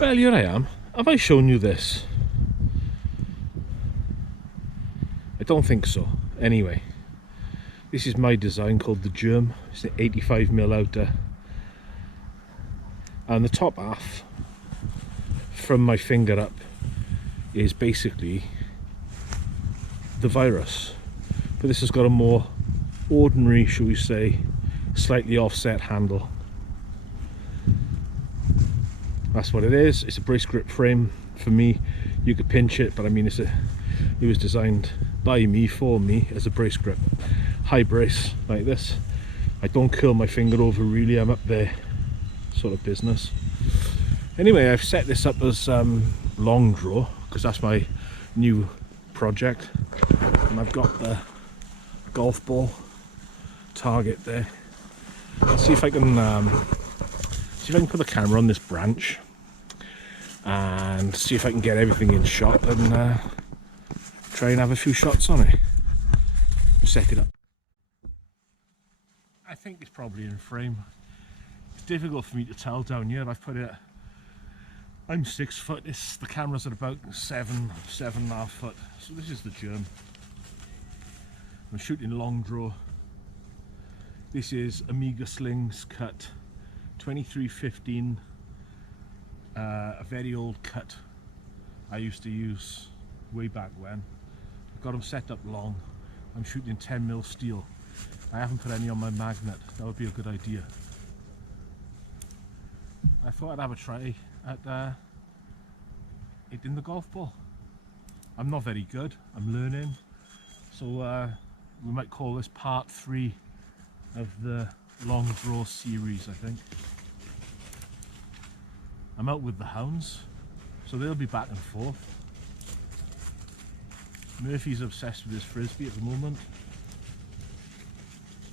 Well, here I am. Have I shown you this? I don't think so. Anyway, this is my design called the Germ. It's an 85mm outer. And the top half, from my finger up, is basically the virus. But this has got a more ordinary, shall we say, slightly offset handle. That's what it is. It's a brace grip frame. For me, you could pinch it, but I mean it was designed by me for me as a brace grip. High brace like this. I don't curl my finger over really, I'm up there sort of business. Anyway, I've set this up as long draw because that's my new project, and I've got the golf ball target there. Let's see if I can put the camera on this branch and see if I can get everything in shot and try and have a few shots on it. Set it up. I think it's probably in frame. It's difficult for me to tell down here. I've put it. I'm 6 foot. The camera's at about 7.5 foot. So this is the Germ. I'm shooting long draw. This is Amiga Slings cut 2315. A very old cut I used to use way back when. I've got them set up long. I'm shooting 10mm steel. I haven't put any on my magnet. That would be a good idea. I thought I'd have a try at hitting the golf ball. I'm not very good. I'm learning. So we might call this part 3 of the long draw series, I think. I'm out with the hounds, so they'll be back and forth. Murphy's obsessed with his frisbee at the moment.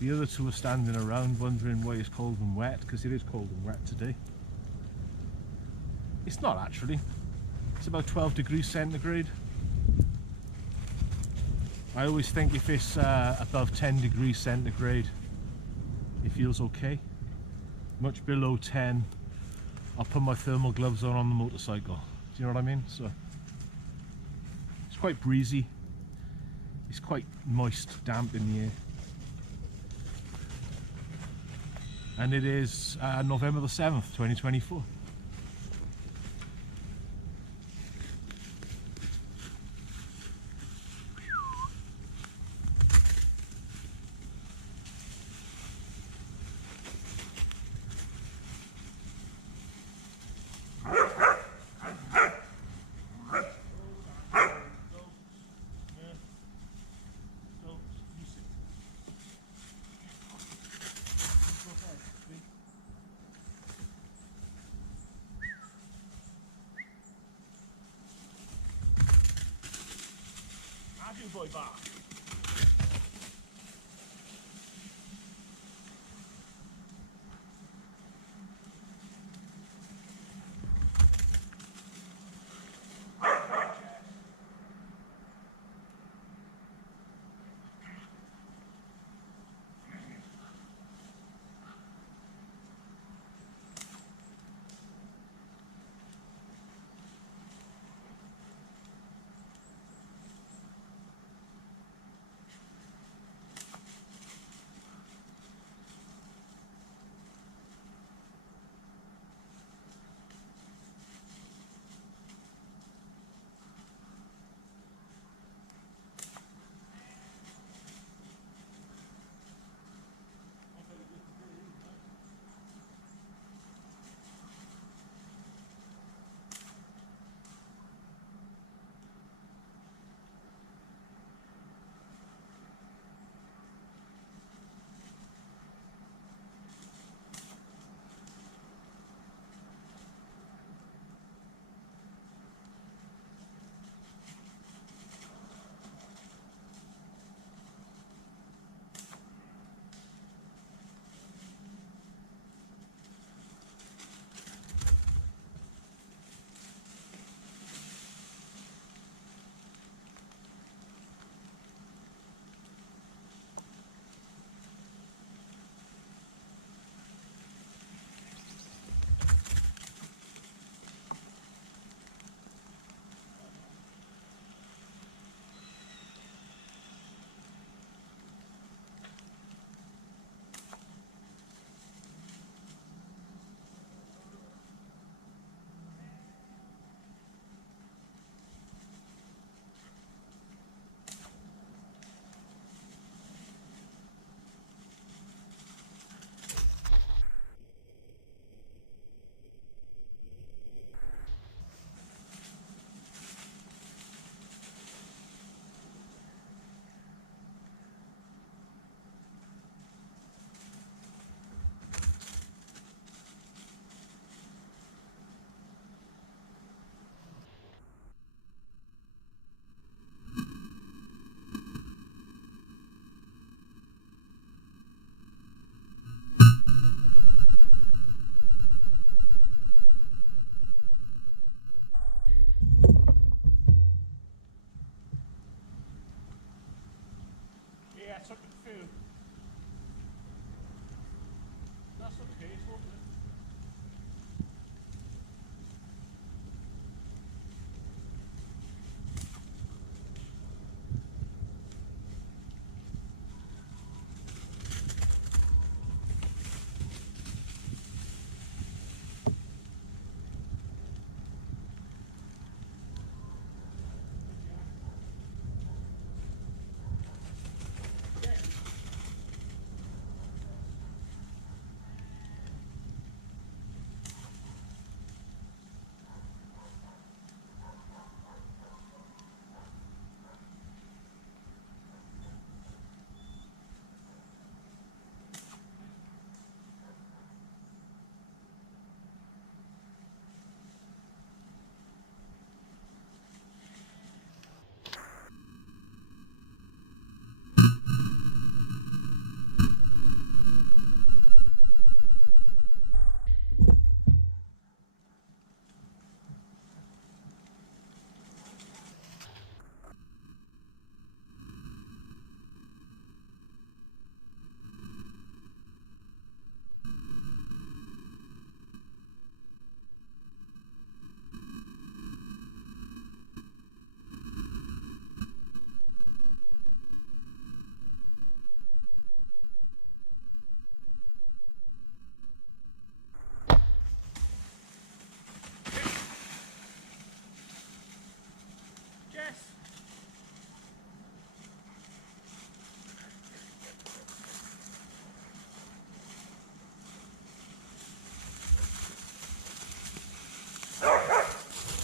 The other two are standing around wondering why it's cold and wet, because it is cold and wet today. It's not actually. It's about 12 degrees centigrade. I always think if it's above 10 degrees centigrade, it feels okay. Much below 10, I'll put my thermal gloves on the motorcycle. Do you know what I mean? So it's quite breezy. It's quite moist, damp in the air. And it is November the 7th, 2024. Boy back.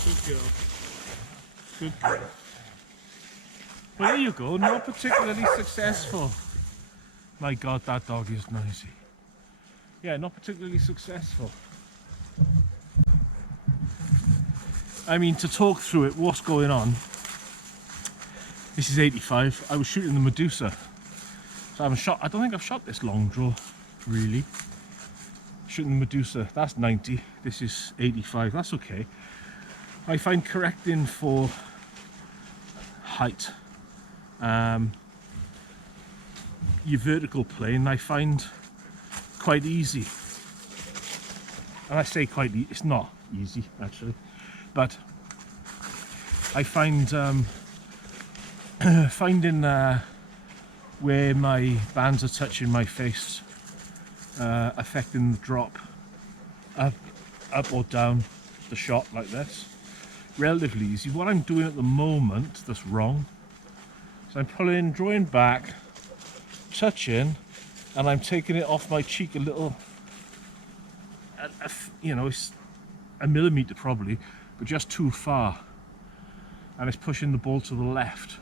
Good girl. Good girl. Well, there you go, not particularly successful. My God, that dog is noisy. Yeah, not particularly successful. I mean, to talk through it, what's going on? This is 85. I was shooting the Medusa. So I don't think I've shot this long draw, really. Shooting the Medusa, that's 90. This is 85, that's okay. I find correcting for height, your vertical plane, I find quite easy. And I say quite easy, it's not easy actually, but I find finding where my bands are touching my face, affecting the drop up or down the shot like this, relatively easy. What I'm doing at the moment that's wrong, so I'm pulling, drawing back, touching, and I'm taking it off my cheek a little, you know, it's a millimetre probably, but just too far, and it's pushing the ball to the left,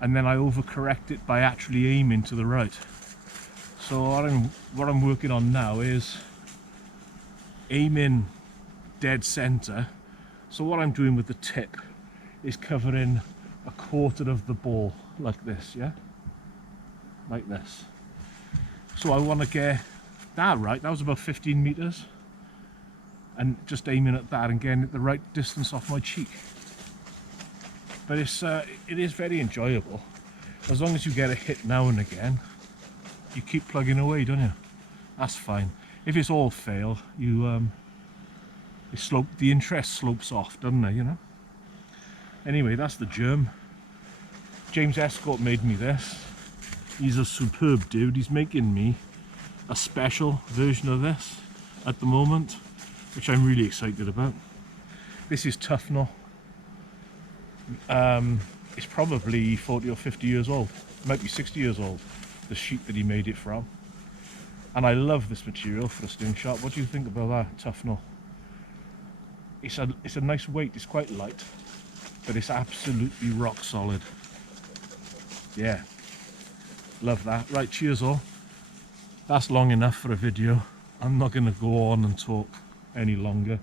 and then I overcorrect it by actually aiming to the right. So what I'm working on now is aiming dead center. So what I'm doing with the tip is covering a quarter of the ball like this, yeah, like this. So I want to get that right. That was about 15 meters, and just aiming at that and getting it the right distance off my cheek. But it is very enjoyable as long as you get a hit now and again. You keep plugging away, don't you? That's fine. If it's all fail, you the interest slopes off, doesn't it, you know? Anyway, that's the Germ. James Escort made me this. He's a superb dude. He's making me a special version of this at the moment, which I'm really excited about. This is Tufnell. It's probably 40 or 50 years old. It might be 60 years old, the sheet that he made it from. And I love this material for a Slingshot. What do you think about that, Tufnell? It's a nice weight. It's quite light, but it's absolutely rock solid. Yeah, love that. Right, cheers all. That's long enough for a video. I'm not going to go on and talk any longer.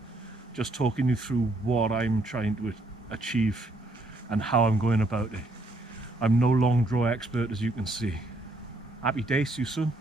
Just talking you through what I'm trying to achieve and how I'm going about it. I'm no long draw expert, as you can see. Happy days, see you soon.